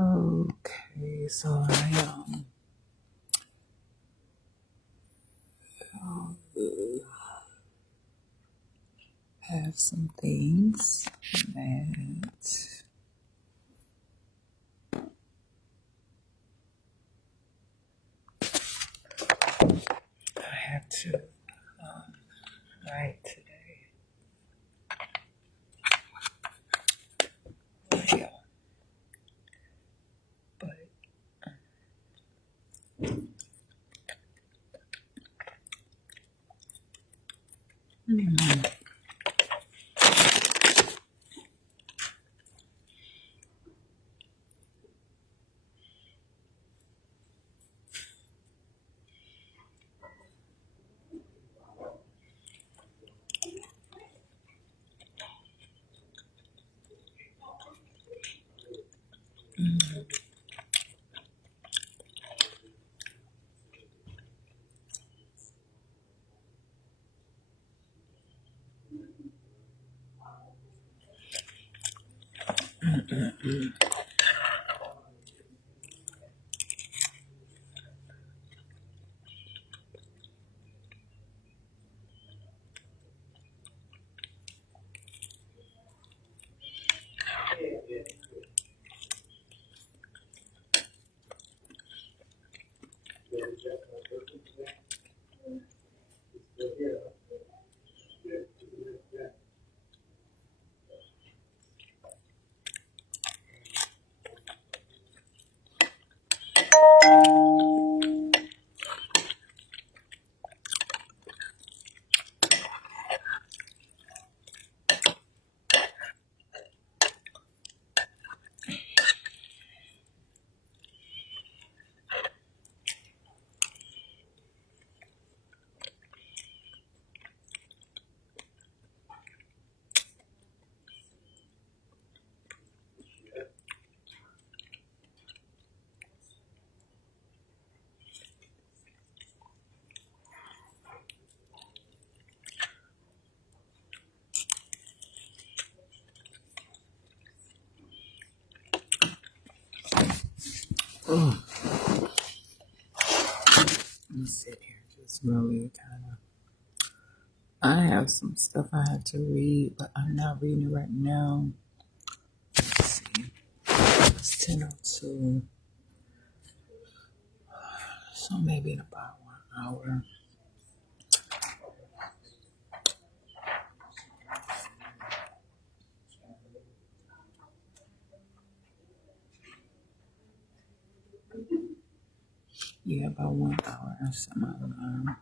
Okay, so I have some things that I have to write today. Yeah, but I'm sit here just really kind of. I have some stuff I have to read, but I'm not reading it right now. Let's see, it's 10:02, so maybe in about 1 hour. Yeah, about 1 hour. I set my alarm.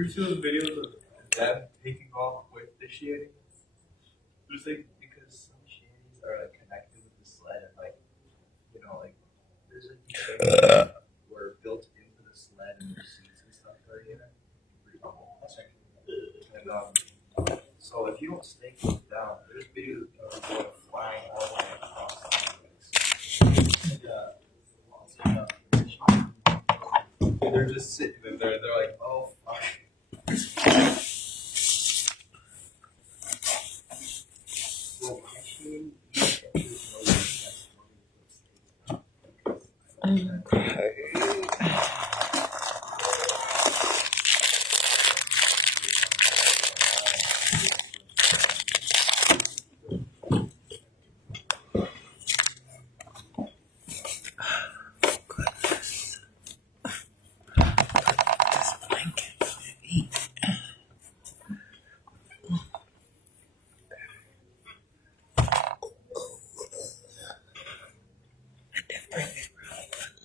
You see those videos of them taking off with the shanty? There's like because some shanties are like connected with the sled and like like there's like these things that were built into the sled and there's seats and stuff right here. And so if you don't stay close down, there's videos of people going flying all the way across the they're just sitting in there. They're like, oh fuck.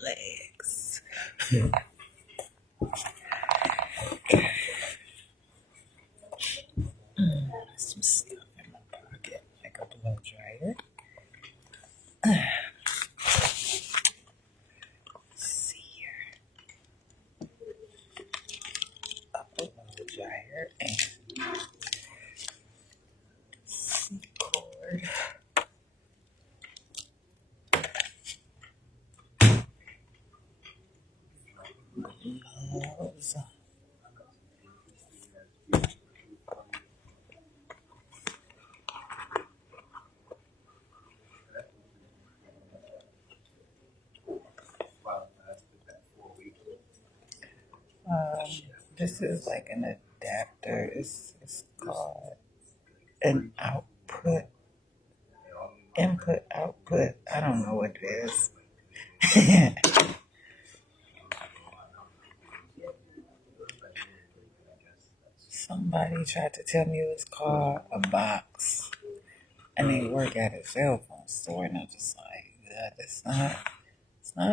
Legs. Some stuff in my pocket, like a blow dryer. Let's see here. A blow dryer and C cord. Gloves. This is like an adapter. It's called an output, input, output. I don't know what it is. Somebody tried to tell me it was called a box, and they work at a cell phone store, and I'm just like, yeah, it's not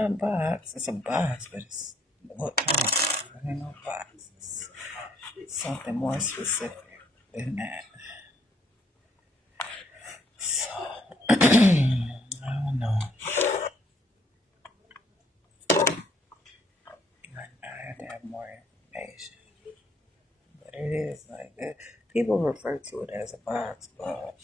a box. It's a box, but it's what kind of? It ain't no box. It's something more specific than that. So I don't know. I have to have more information. But it is like that. People refer to it as a box, but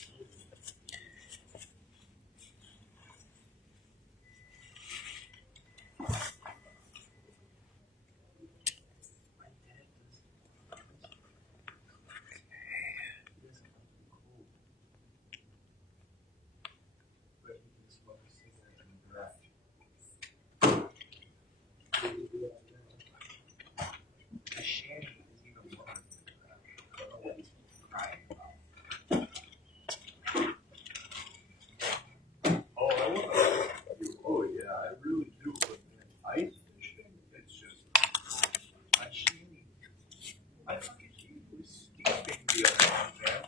Oh yeah, I really do. But ice fishing, it's just I fucking escaping the other one, man.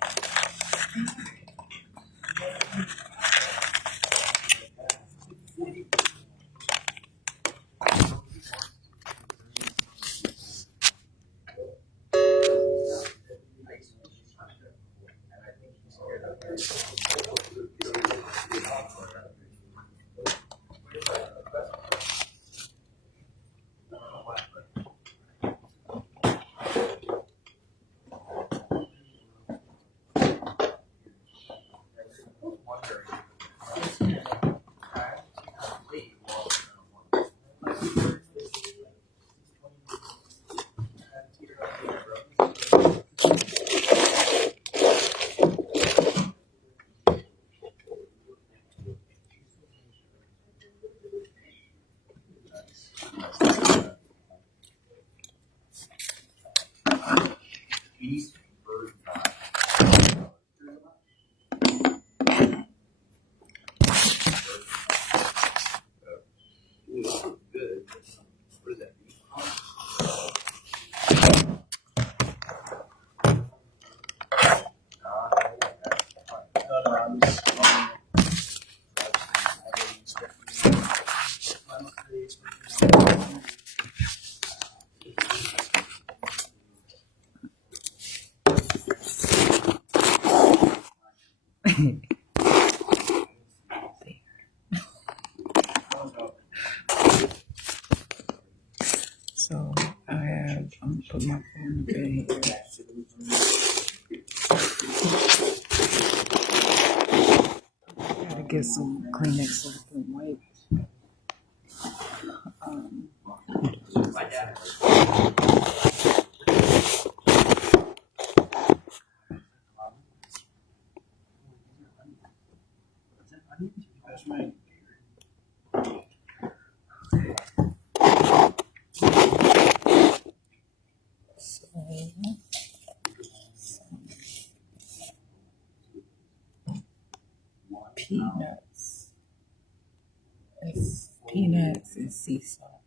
Good. What is that? So I'm gonna put my phone in the bed here. Gotta get some Kleenex so I can wipe. Peanuts. It's peanuts and sea salt.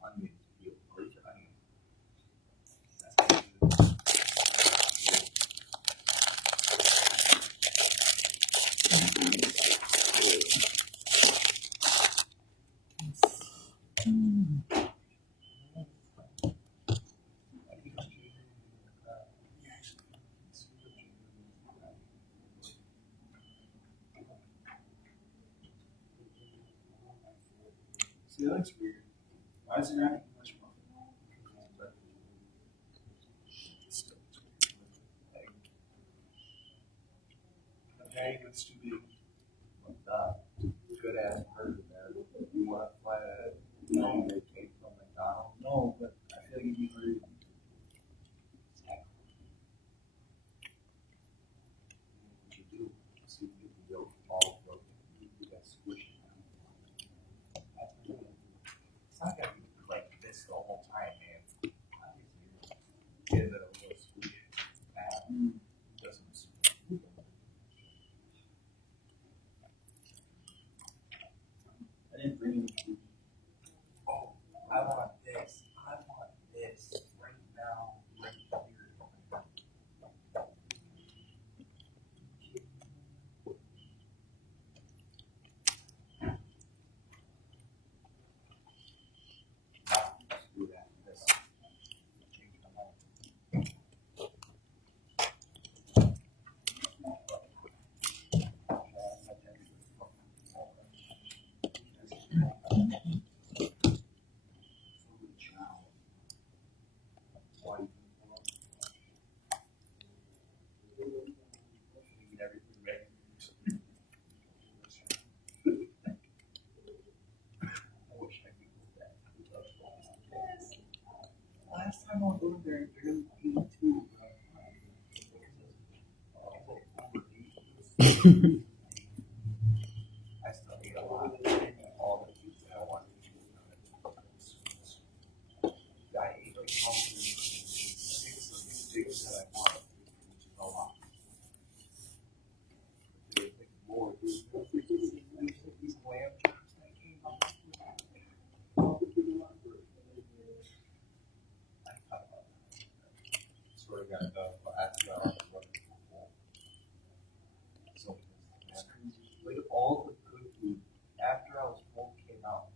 See, that looks weird. Why is it not much more? Okay, it's too big. Good ass burger, man. You want to fly a cake from McDonald's? No, but I feel like you'd be rude. What you do? So you get the yolk all broken. You got squished. It's not gonna be like this the whole time, man. Get it a little squish. Doesn't squish. I didn't bring any food. Oh, I want this. I want this right now, right here. Let's do that. This. Change my mind. Last time I was over there, they're gonna eat too. I still eat a lot. All the foods that I want to eat. I eat like things that I want, which is a lot. There's like more. These lamb chops that came out. I thought about that. Sort of got done, but after I was working before. So it's crazy. Like all the good food after I was home came out.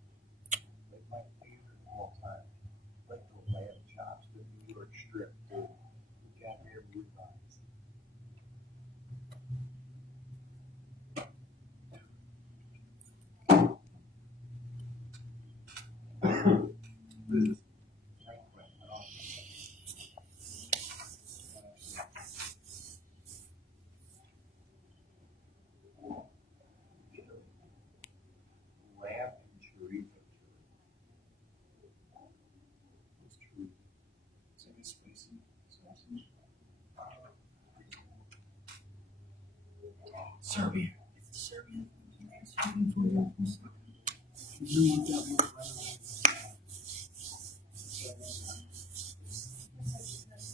Like my favorite of all time. Like the lamb chops, the New York strip, dude. The goddamn root pies. This is Franklin. I don't lamb and chorizo. What's chorizo? Is it spicy? Sausage? Serbia. It's Serbian. Serbian food.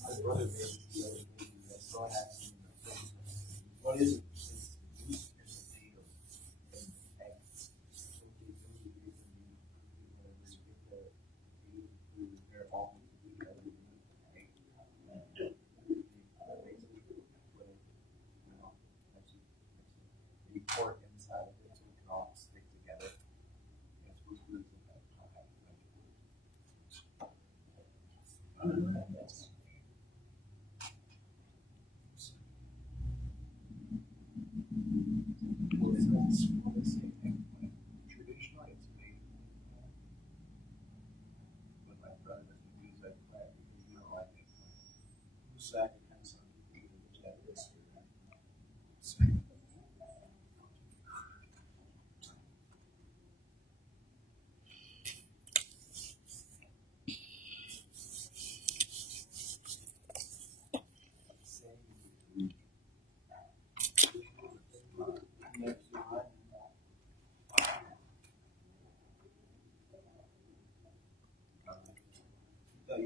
My brother made it the other day. I saw it actually. What is it? It's meat and potatoes and eggs. So they're all together. The pork inside of it so it can all stick together. It's supposed to be rather than use eggplant because you don't like eggplant. Moussaka has some Japanese food.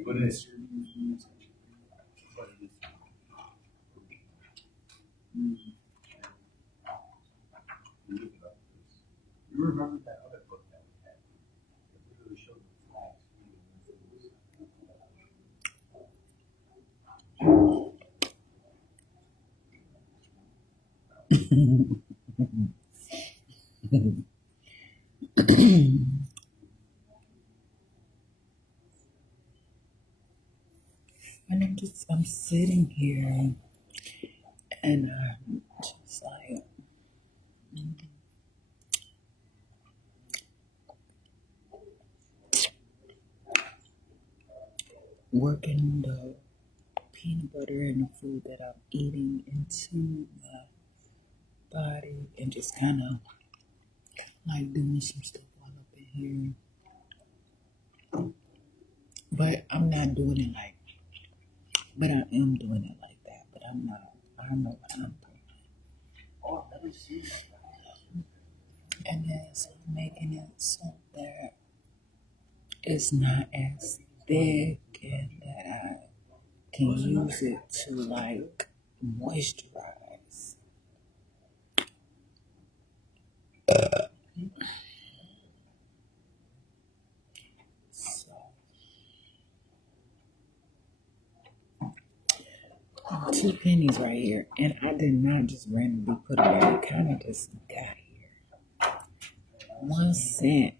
What is your you remember that other book that we had? It really showed the flags. And I'm sitting here and I'm just like working the peanut butter and the food that I'm eating into my body and just kind of like doing some stuff all up in here. But I'm not doing it like, but I am doing it like that. But I'm not. I don't know what I'm doing. Oh, I've never seen that. And it's making it so that it's not as thick and that I can use it to like moisturize. So 2 pennies right here, and I did not just randomly put it there. It kind of just got here. 1 cent,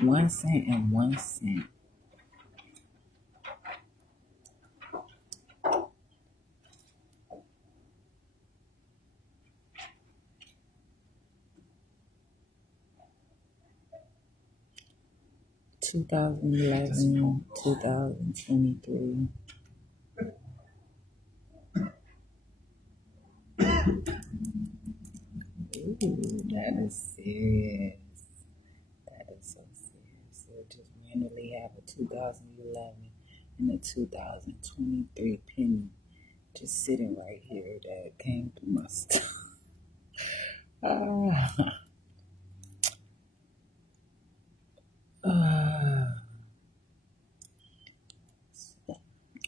1 cent and 1 cent. $2011, 2023. Ooh, that is serious. That is so serious. So just randomly have a 2011 and a 2023 penny just sitting right here that came through my stuff.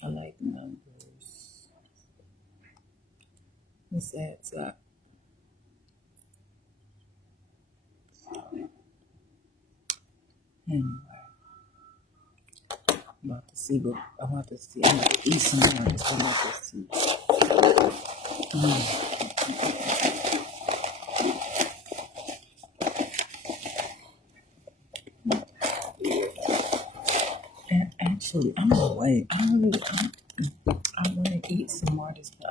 I like numbers. What's that? I'm about to see, but I'm about to see. I'm about to eat some more. I'm about to see. And actually, I'm gonna wait. I want to eat some more of this, but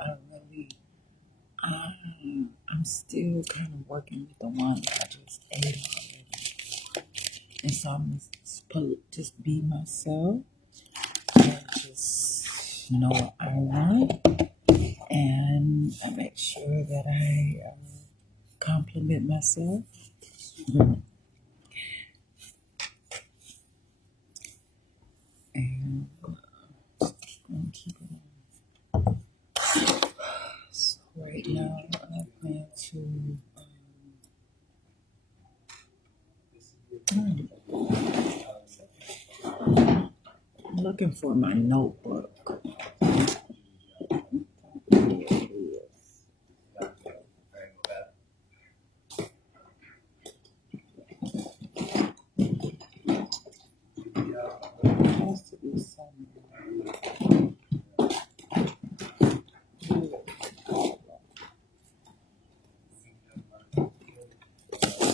I'm still kind of working with the one that I just ate already. And so I'm just be myself and just know what I want. And I make sure that I compliment myself. And keep it on. So right now, I plan to. I'm looking for my notebook. Has to be somewhere.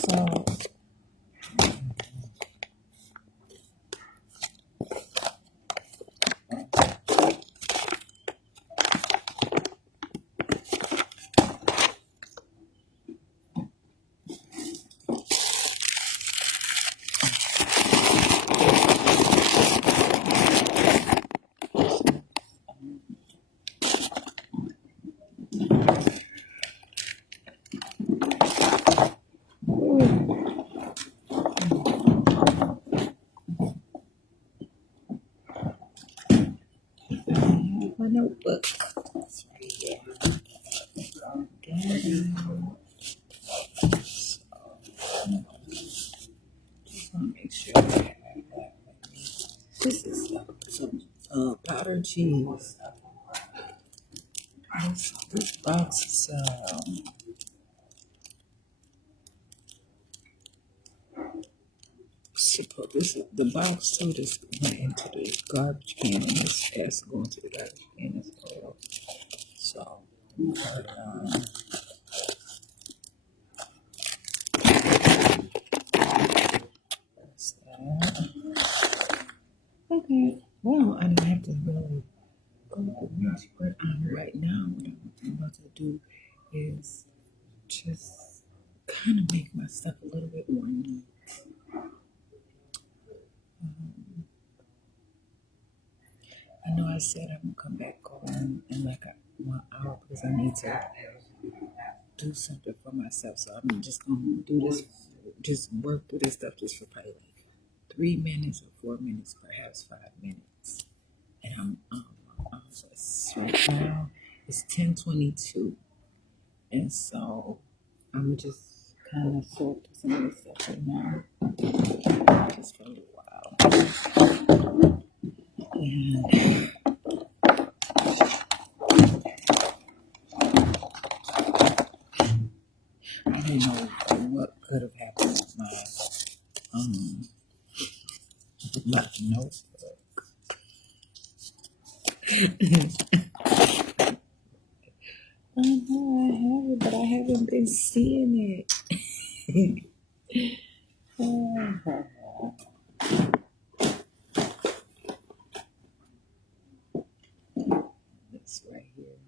So my notebook. It's right here. Again. Just want to make sure I have that. This is some powdered cheese. This box is this is the box too. This went into the garbage can, and this has to go into the garbage can as well. So, but, that's that. Okay. Well, I didn't have to really go through much, but right now, what I'm about to do is just kind of make my stuff a little bit more neat. I know I said I'm gonna come back on in like 1 hour because I need to do something for myself. So I'm just gonna do this, just work through this stuff just for probably like 3 minutes or 4 minutes, perhaps 5 minutes. And right now it's 10:22, and so I'm just kind of sort through some of this stuff right now, just for a little while. And I don't know what could have happened with my notebook. I know I have it, but I haven't been seeing it. It's right here.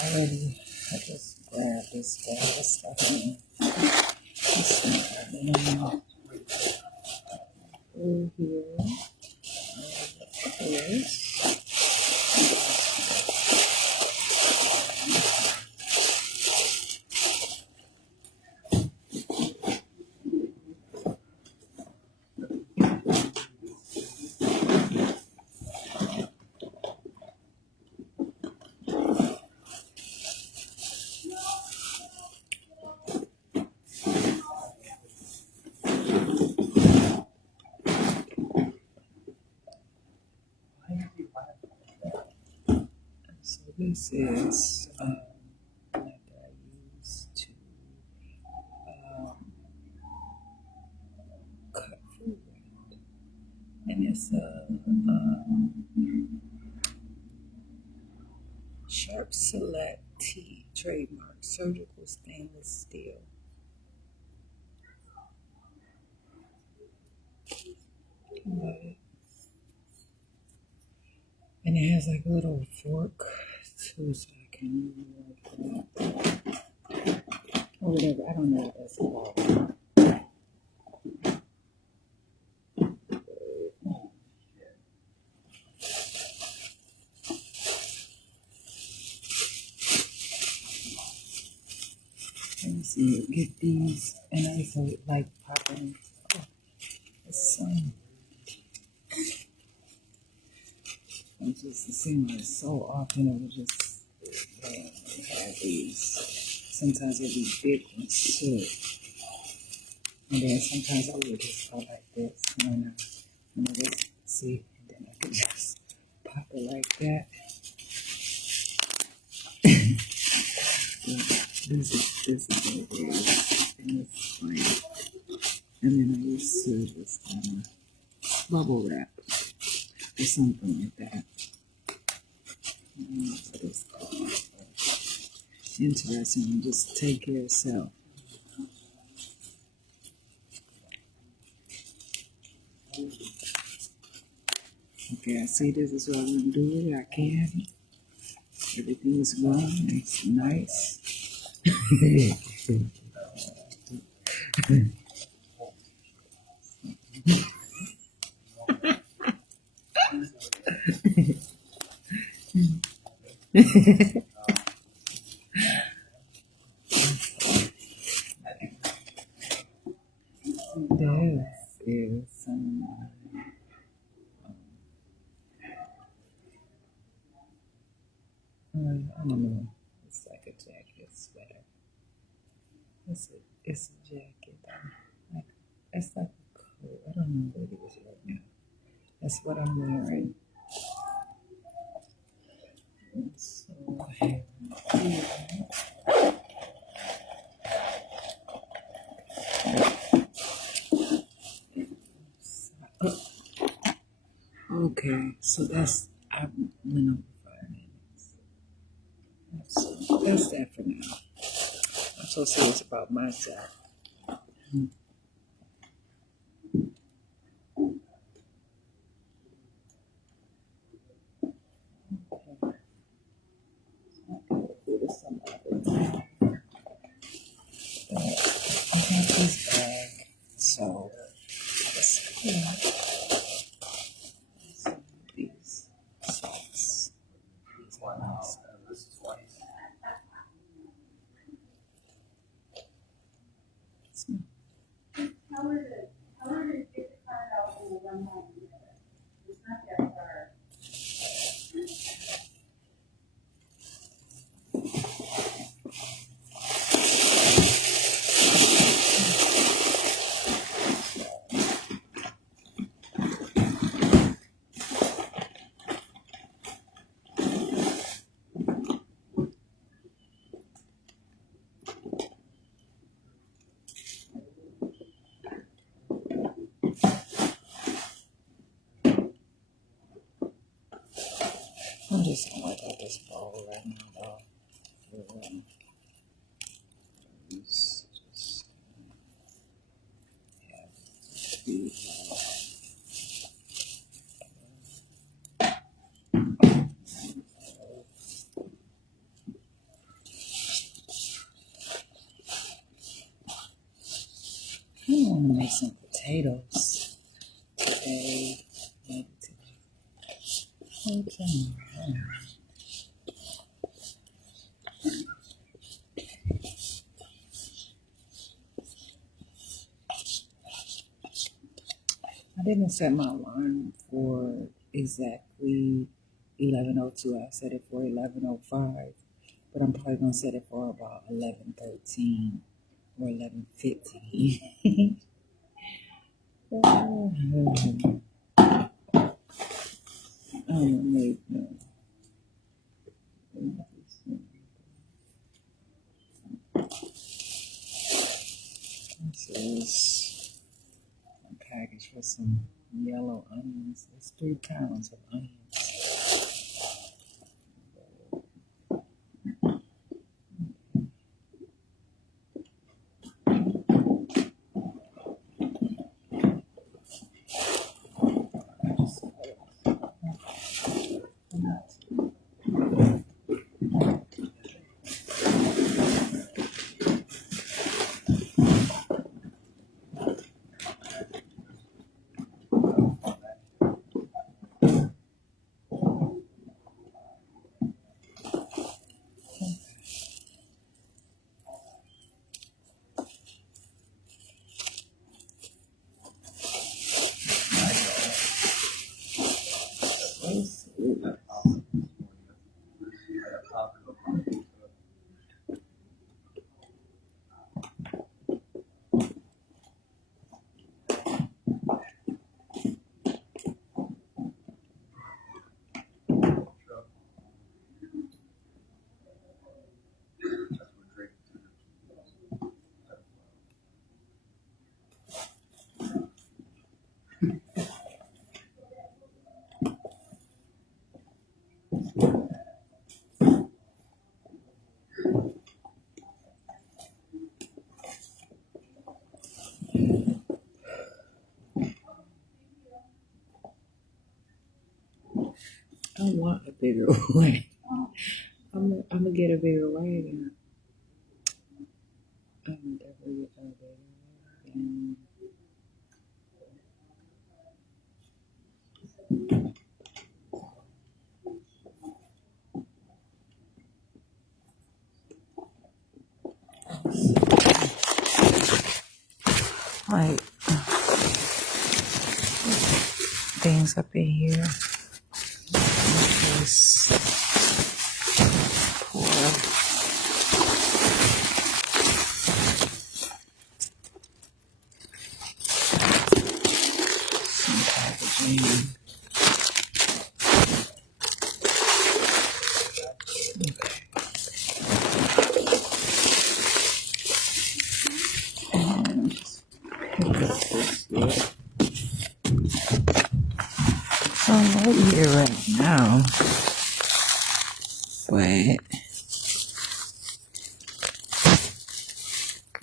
Already, I just grabbed this bag of stuff and through here. This. This is that I use to cut food with. And it's a Sharp Select T trademark surgical stainless steel. And it has like a little fork too, so I can like that. Or whatever. I don't know what that's called. Let me see. Get these, and I used to like popping. Oh, the sun. It just seemed like so often it would just have these. Sometimes it'd be big ones too. And then sometimes I would just go like this. And I just see, and then I could just pop it like that. This is what it is. And it's like, and then I used to just bubble wrap or something like that. I don't know what it's called. Interesting. Just take care of yourself. Okay, I see this is what I'm gonna do with it. I can. Everything is growing. It's nice. This is some. I don't know. It's like a jacket, sweater. It's a jacket. Like, it's like a coat. I don't know what it is right now. That's what I'm wearing. So, okay, so I went over 5 minutes. That's that for now. I'm so serious about myself. I got this bag, so let's see. These socks. These are nice. I'm just gonna look at this bowl right now, though. Just have these. I want to make some potatoes today. Maybe today. Okay. I didn't set my alarm for exactly 11:02. I set it for 11:05, but I'm probably gonna set it for about 11:13 or 11:15. I'm gonna make This is a package with some yellow onions. It's 3 pounds of onions. I want a bigger wagon. I'm gonna get a bigger wagon. I'm definitely get a bigger wagon. Like things up in here. Just pour some packaging. And just pick up this here. So I'm right here right now. But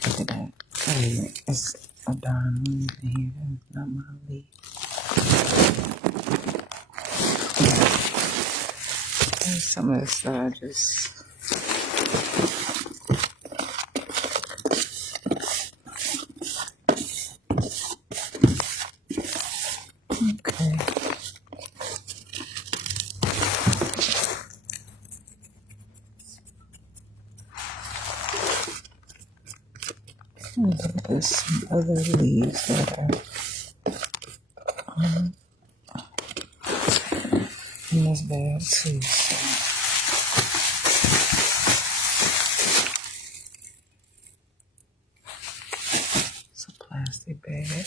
look at that. Hey, it's a darn leaf in here. That's not my leaf. There's some of this stuff I just okay. There's some other leaves that are in this bag too. So it's a plastic bag.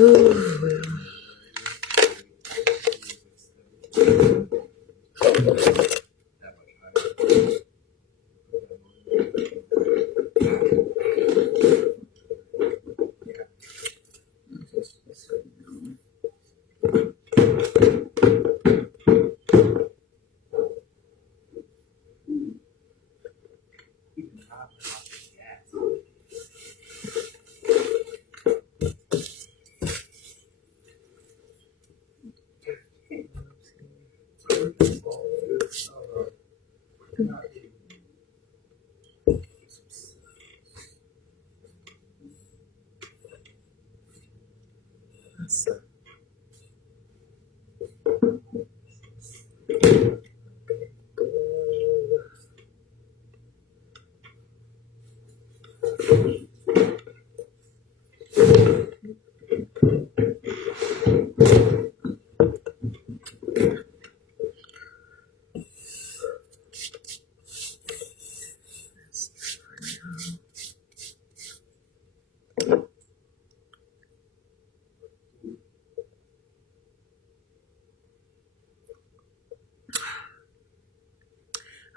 Oh, well.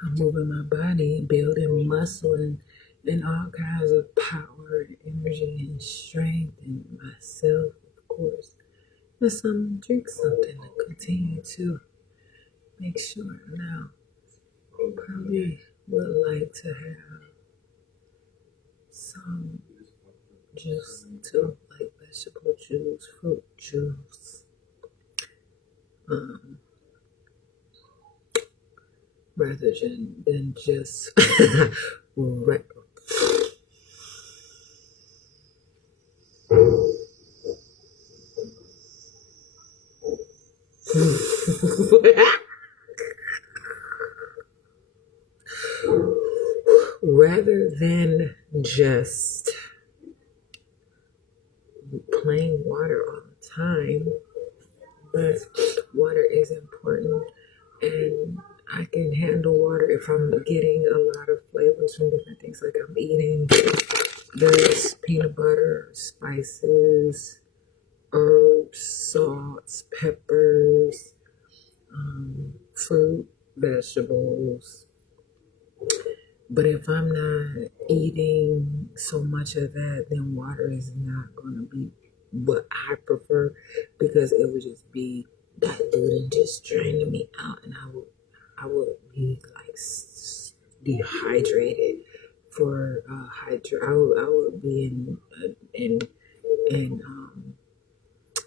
I'm moving my body, building muscle and all kinds of power and energy and strength in myself, of course. And drink something to continue to make sure now. Probably would like to have some juice too, like vegetable juice, fruit juice. Rather than just rather than just plain water all the time. But water is important, and I can handle water if I'm getting a lot of flavors from different things. Like I'm eating, there's peanut butter, spices, herbs, salts, peppers, fruit, vegetables. But if I'm not eating so much of that, then water is not going to be what I prefer, because it would just be diluting, just draining me out, and I would be like dehydrated. For I would be in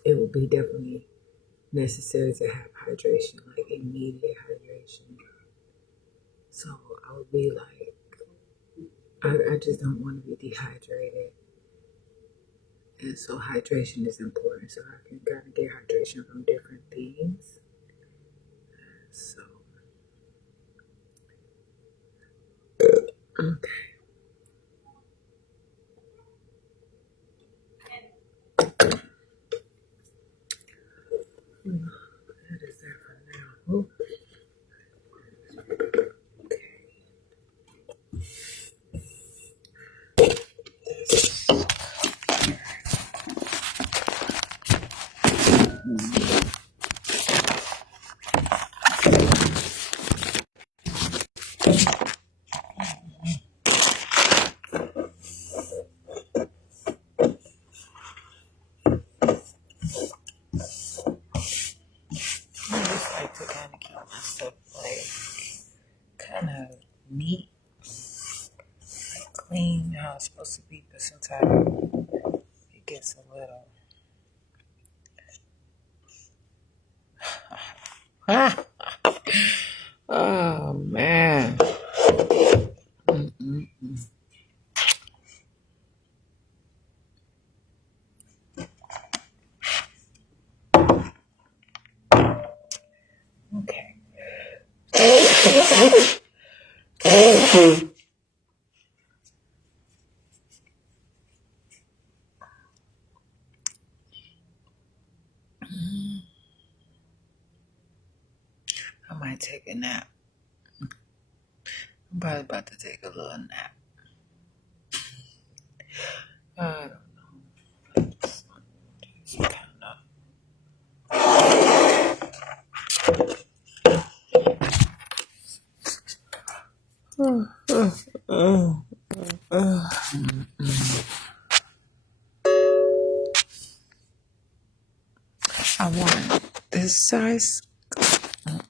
it would be definitely necessary to have hydration, like immediate hydration. So I would be like, I just don't want to be dehydrated. And so hydration is important. So I can kind of get hydration from different things. So, okay. That is that for now. Oh, I just like to kind of keep my stuff like kind of neat, clean, how it's supposed to be. But sometimes it gets a little. Oh man. Mm-mm-mm. Okay. I might take a nap. I'm probably about to take a little nap. I don't know. I want this size. I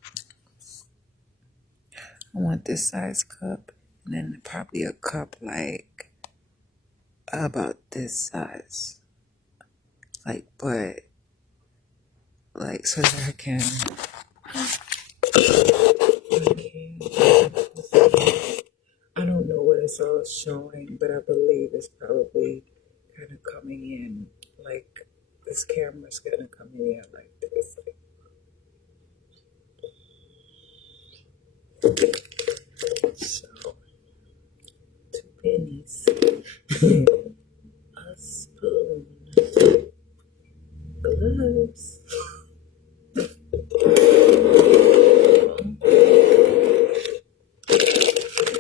want this size cup, and then probably a cup like about this size, like, but like so that I can. I don't know what it's all showing, but I believe it's probably kind of coming in like this camera's kind of coming in like this. So, 2 pennies, a spoon, gloves.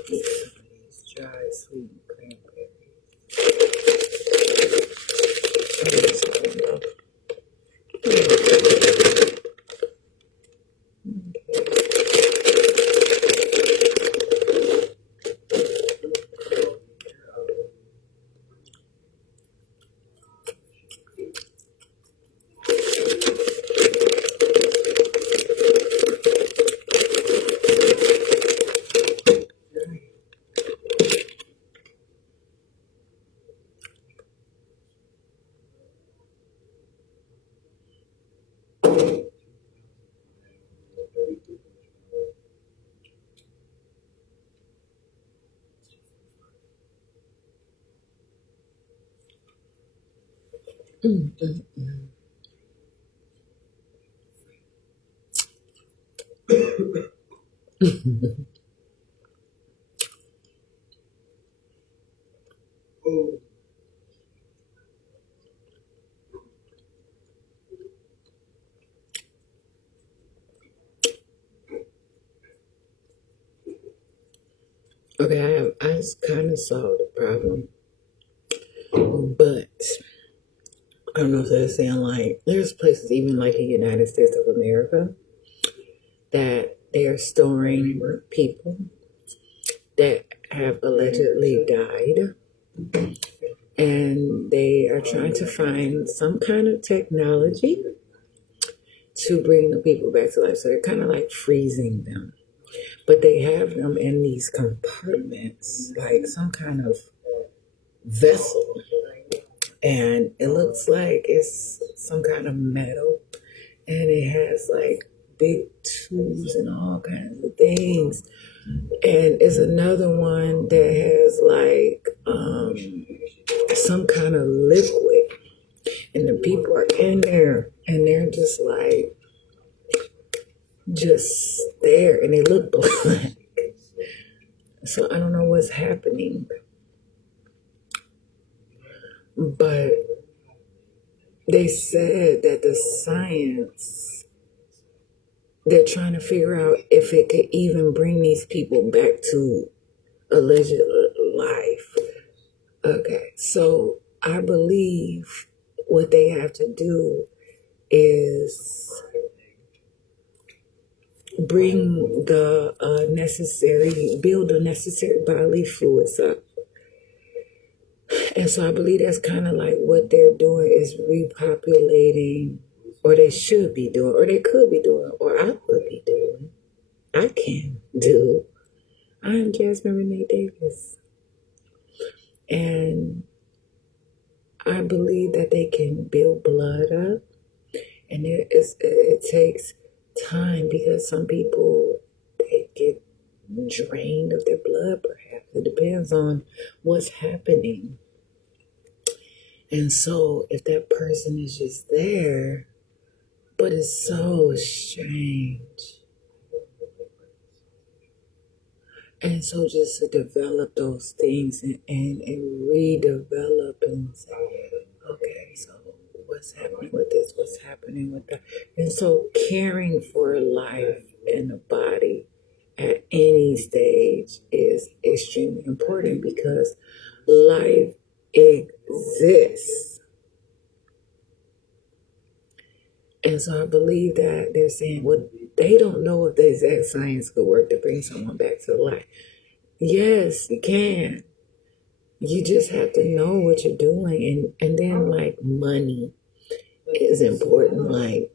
These dry sweet cranberries. Okay, I kind of solved the problem, but I don't know if they're saying like there's places even like the United States of America that they are storing people that have allegedly died, and they are trying to find some kind of technology to bring the people back to life. So they're kind of like freezing them, but they have them in these compartments, like some kind of vessel, and it looks like it's some kind of metal, and it has like big tubes and all kinds of things. And it's another one that has like some kind of liquid, and the people are in there, and they're just like just there, and they look black. So I don't know what's happening, but they said that the science, they're trying to figure out if it could even bring these people back to alleged life. Okay, so I believe what they have to do is bring the build the necessary bodily fluids up. And so I believe that's kind of like what they're doing is repopulating, or they should be doing, or they could be doing, or I would be doing. I can do. I am Jasmine Renee Davis. And I believe that they can build blood up. And it takes time because some people, they get drained of their blood, perhaps. It depends on what's happening. And so if that person is just there, but it's so strange. And so just to develop those things and redevelop and say, okay, so what's happening with this? What's happening with that? And so caring for life and the body at any stage is extremely important because life exists. And so I believe that they're saying, well, they don't know if the exact science could work to bring someone back to life. Yes, you can. you just have to know what you're doing, and then like money is important. Like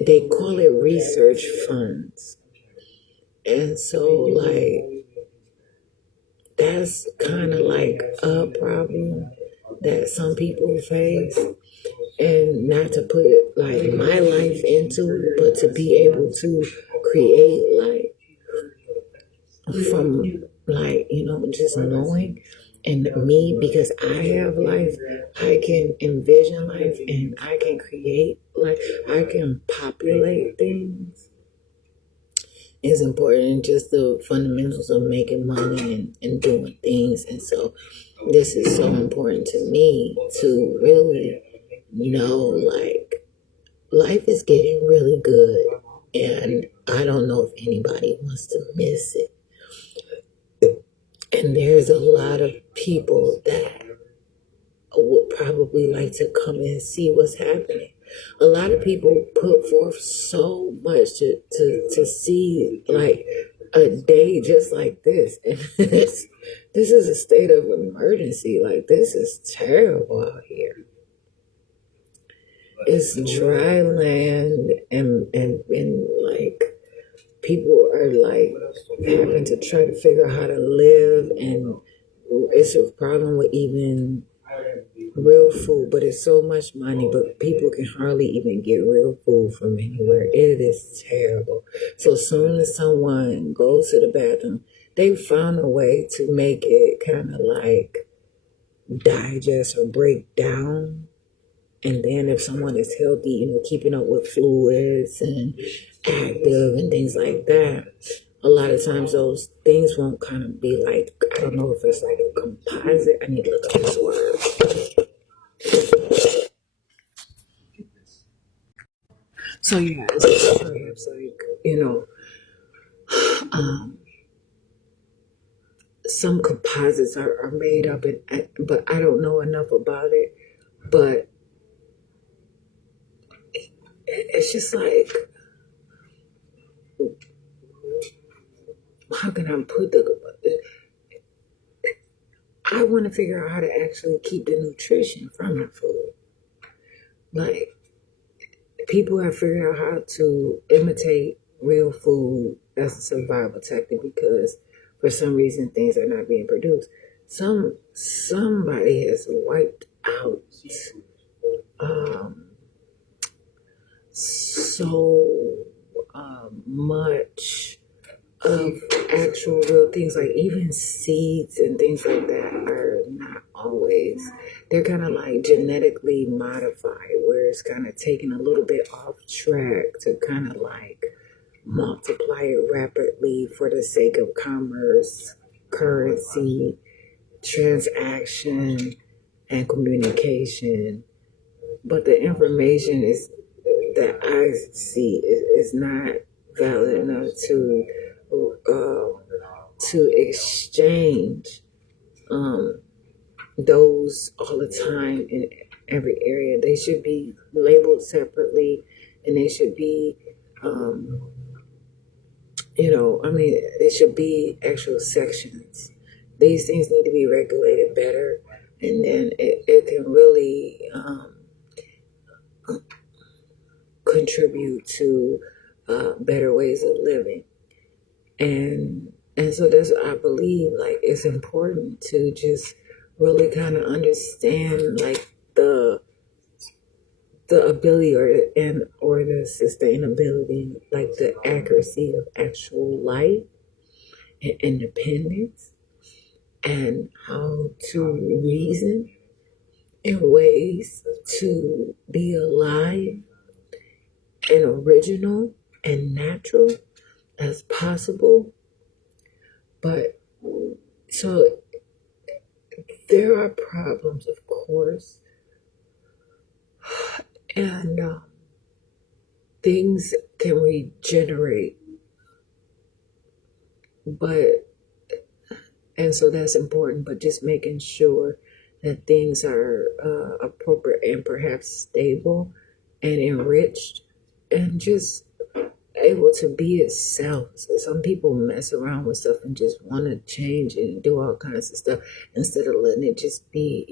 they call it research funds, and so like that's kind of like a problem that some people face. And not to put like my life into it, but to be able to create like from like just knowing. And me, because I have life, I can envision life and I can create like I can populate things is important. Just the fundamentals of making money and doing things. And so this is so important to me to really know like life is getting really good, and I don't know if anybody wants to miss it. And there's a lot of people that would probably like to come and see what's happening. A lot of people put forth so much to see like a day just like this. And this is a state of emergency. Like this is terrible out here. It's dry land and like people are like having to try to figure out how to live, and it's a problem with even real food. But it's so much money, but people can hardly even get real food from anywhere. It is terrible. So soon as someone goes to the bathroom, they found a way to make it kind of like digest or break down. And then if someone is healthy, keeping up with fluids and active and things like that, a lot of times those things won't kind of be like, I don't know if it's like a composite. I need to look up this word. So yeah, it's perhaps like, some composites are made up, but I don't know enough about it. But it's just like, how can I put I want to figure out how to actually keep the nutrition from the food. Like, people have figured out how to imitate real food as a survival tactic because for some reason things are not being produced. Somebody has wiped out so much of actual real things, like even seeds and things like that are not always, they're kind of like genetically modified, where it's kind of taken a little bit off track to kind of like multiply it rapidly for the sake of commerce, currency, transaction, and communication. But the information is that I see is not valid enough to exchange those all the time in every area. They should be labeled separately, and they should be, it should be actual sections. These things need to be regulated better, and then it can really contribute to better ways of living. And so that's what I believe, like it's important to just really kind of understand like the ability or the sustainability, like the accuracy of actual life and independence, and how to reason in ways to be alive and original and natural as possible. But so there are problems, of course, and things can regenerate, and so that's important. But just making sure that things are appropriate and perhaps stable and enriched, and just able to be itself. So some people mess around with stuff and just want to change and do all kinds of stuff instead of letting it just be,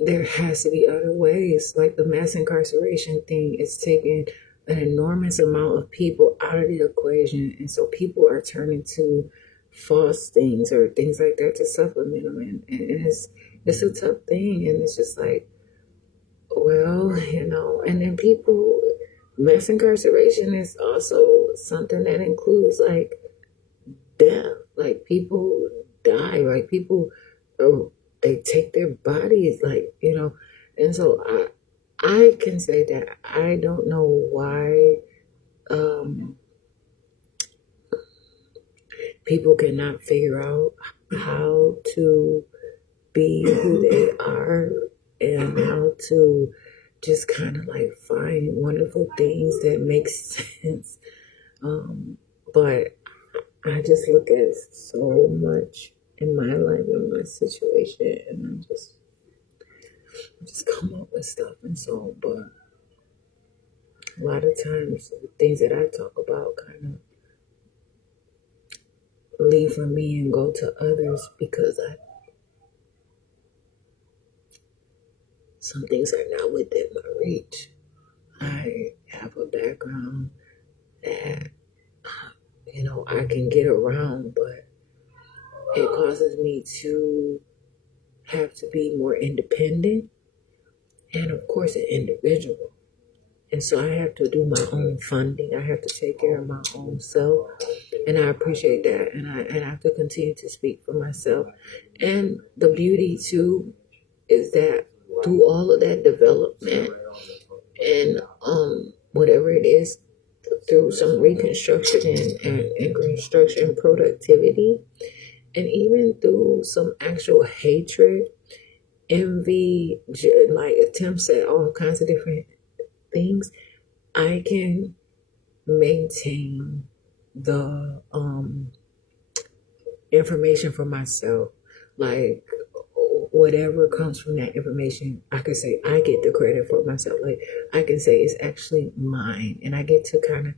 there has to be other ways. Like the mass incarceration thing is taking an enormous amount of people out of the equation. And so people are turning to false things or things like that to supplement them. And it's a tough thing. And it's just like, well, and then people, mass incarceration is also something that includes like death. Like people die, like people, they take their bodies, like, and so I can say that I don't know why people cannot figure out how to be who they are and how to just kind of like find wonderful things that make sense. But I just look at so much in my life and my situation, and I just come up with stuff. And so, but a lot of times, the things that I talk about kind of leave from me and go to others because some things are not within my reach. I have a background that, I can get around, but it causes me to have to be more independent and, of course, an individual. And so I have to do my own funding. I have to take care of my own self. And I appreciate that. And I have to continue to speak for myself. And the beauty, too, is that through all of that development and whatever it is, through some reconstruction and construction productivity, and even through some actual hatred, envy, like attempts at all kinds of different things, I can maintain the information for myself. Like whatever comes from that information, I could say I get the credit for myself. Like I can say it's actually mine, and I get to kind of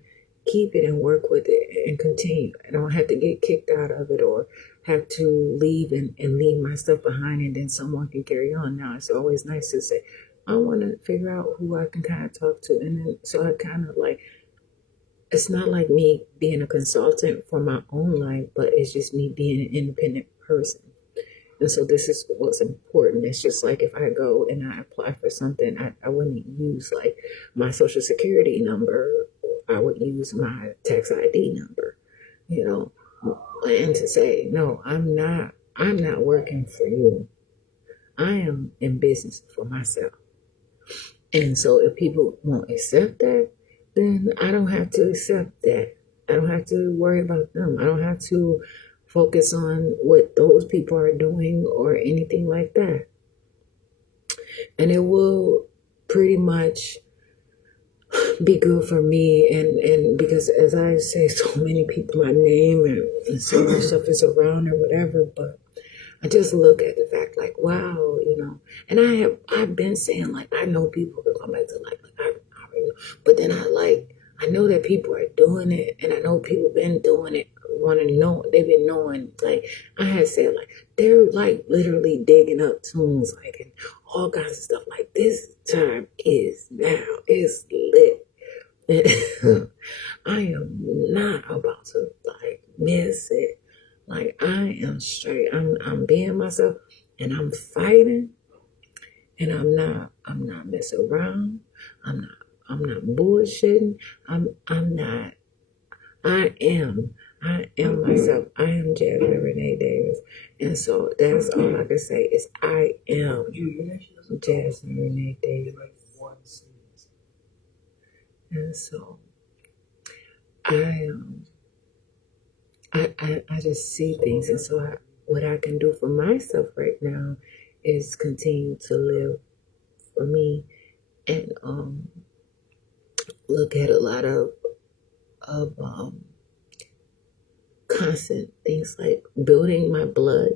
keep it and work with it and continue. I don't have to get kicked out of it or have to leave and leave my stuff behind, and then someone can carry on. Now it's always nice to say, I want to figure out who I can kind of talk to. And then, so I kind of like, it's not like me being a consultant for my own life, but it's just me being an independent person. And so this is what's important. It's just like if I go and I apply for something, I wouldn't use like my social security number. I would use my tax ID number, and to say, no, I'm not working for you. I am in business for myself. And so if people won't accept that, then I don't have to accept that. I don't have to worry about them. I don't have to focus on what those people are doing or anything like that. And it will pretty much be good for me. And because as I say, so many people, my name and so much stuff is around or whatever, but I just look at the fact like, wow, and I've been saying like, I know people can come back to life. Like I already know. But then I know that people are doing it, and I know people been doing it, want to know, they've been knowing, like I had said, like they're like literally digging up tombs, like and all kinds of stuff. Like this time is now, it's lit. I am not about to like miss it. Like I am straight. I'm being myself, and I'm fighting, and I'm not messing around. I'm not bullshitting. I'm not. I am myself. I am Jasmine Renee Davis. And so that's all I can say is I am Jasmine Renee Davis. And so I just see things. And so what I can do for myself right now is continue to live for me and look at a lot of constant things like building my blood.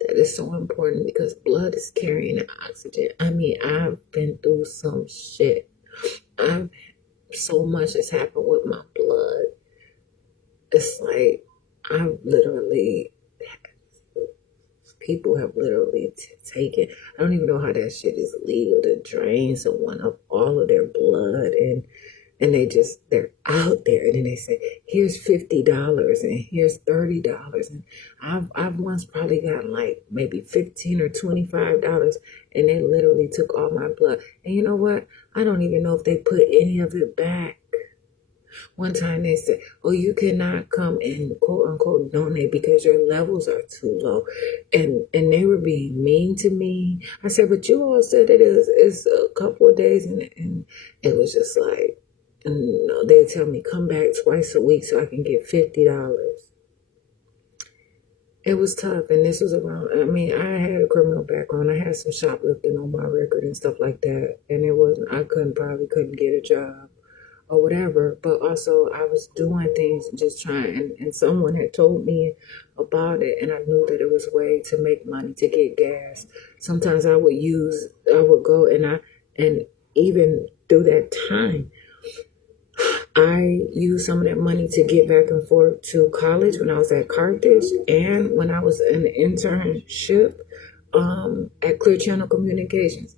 That is so important because blood is carrying oxygen. I mean, I've been through some shit. I've so much has happened with my blood. It's like I've literally, people have literally taken, I don't even know how that shit is legal to drain someone of all of their blood, and they're out there, and then they say, here's $50 and here's $30, and I've once probably gotten like maybe $15 or $25, and they literally took all my blood. And you know what? I don't even know if they put any of it back. One time they said, oh, you cannot come and quote unquote donate because your levels are too low. And they were being mean to me. I said, but you all said it's a couple of days, and it was just like, no, they tell me come back twice a week so I can get $50. It was tough, and this was around, I mean, I had a criminal background. I had some shoplifting on my record and stuff like that, and I probably couldn't get a job or whatever, but also I was doing things and just trying, and someone had told me about it, and I knew that it was a way to make money, to get gas. Sometimes I would go, and even through that time, I used some of that money to get back and forth to college when I was at Carthage, and when I was in the internship at Clear Channel Communications.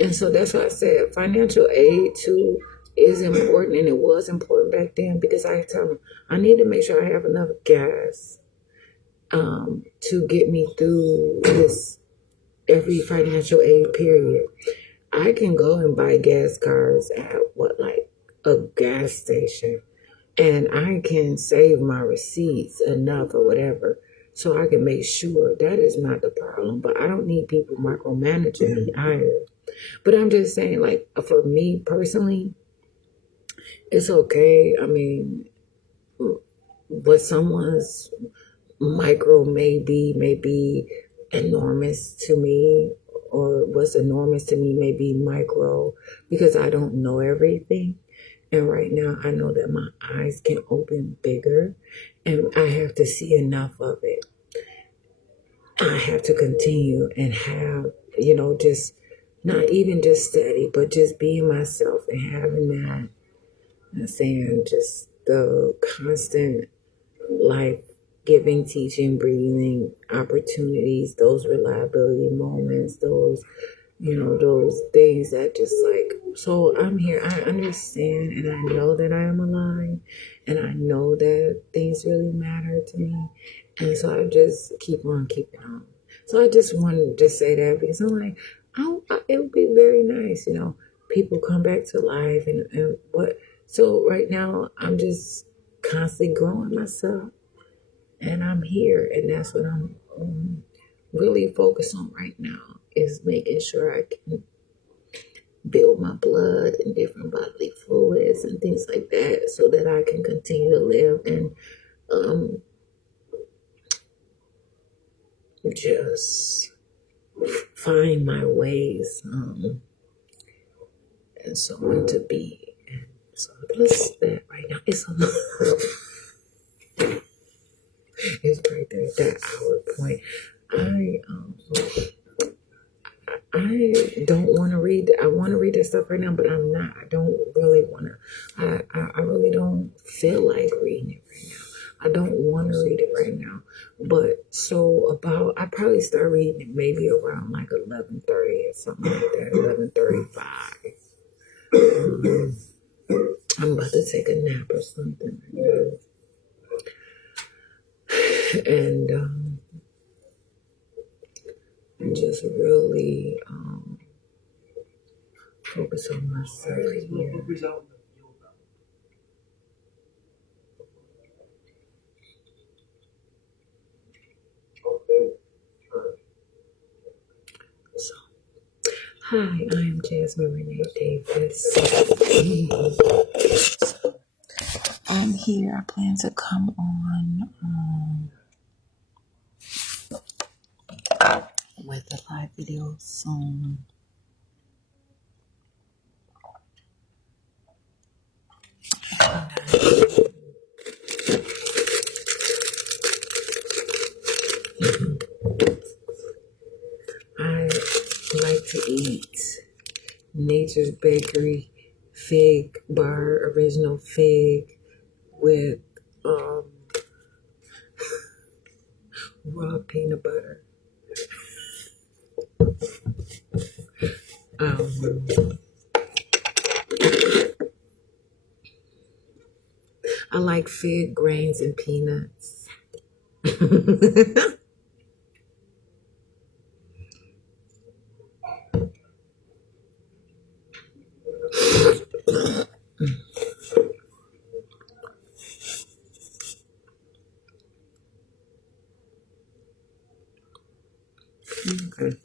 And so that's why I said financial aid too is important, and it was important back then, because I tell them I need to make sure I have enough gas to get me through this every financial aid period. I can go and buy gas cards at like a gas station, and I can save my receipts enough or whatever so I can make sure that is not the problem. But I don't need people micromanaging me either. But I'm just saying, like, for me personally, it's okay. I mean, what someone's micro may be enormous to me, or what's enormous to me may be micro, because I don't know everything. And right now I know that my eyes can open bigger, and I have to see enough of it. I have to continue and have, just not even just steady, but just being myself and having that, I'm saying, just the constant life giving, teaching, breathing opportunities, those reliability moments, those things that just like, so I'm here. I understand, and I know that I am alive, and I know that things really matter to me. And so I just keep on keeping on. So I just wanted to say that, because I'm like, it would be very nice, people come back to life, and what. So right now I'm just constantly growing myself, and I'm here, and that's what I'm really focused on right now, is making sure I can build my blood and different bodily fluids and things like that, so that I can continue to live and just find my ways and so on to be. And so that's that right now. It's it's right there at that hour point. I don't want to read. I want to read that stuff right now, but I'm not. I don't really want to. I really don't feel like reading it right now. I don't want to read it right now. But so I probably start reading it maybe around like 11:30 or something like that. 11:35. I'm about to take a nap or something right now. And just really focus on myself here. So, hi, I am Jasmine Renee Davis. So, I'm here. I plan to come on with a live video soon. I like to eat Nature's Bakery fig bar, original fig with raw peanut butter. I like fig grains and peanuts. Okay.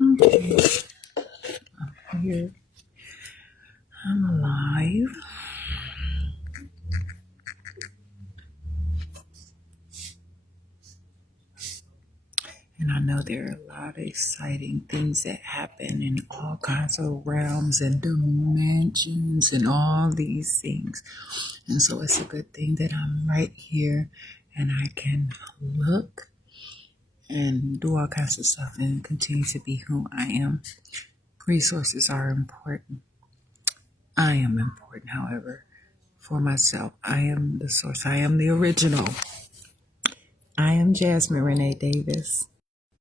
Okay. Here. I'm alive. And I know there are a lot of exciting things that happen in all kinds of realms and dimensions and all these things. And so it's a good thing that I'm right here and I can look and do all kinds of stuff and continue to be who I am. Resources are important. I am important, however, for myself. I am the source. I am the original. I am Jasmine Renee Davis.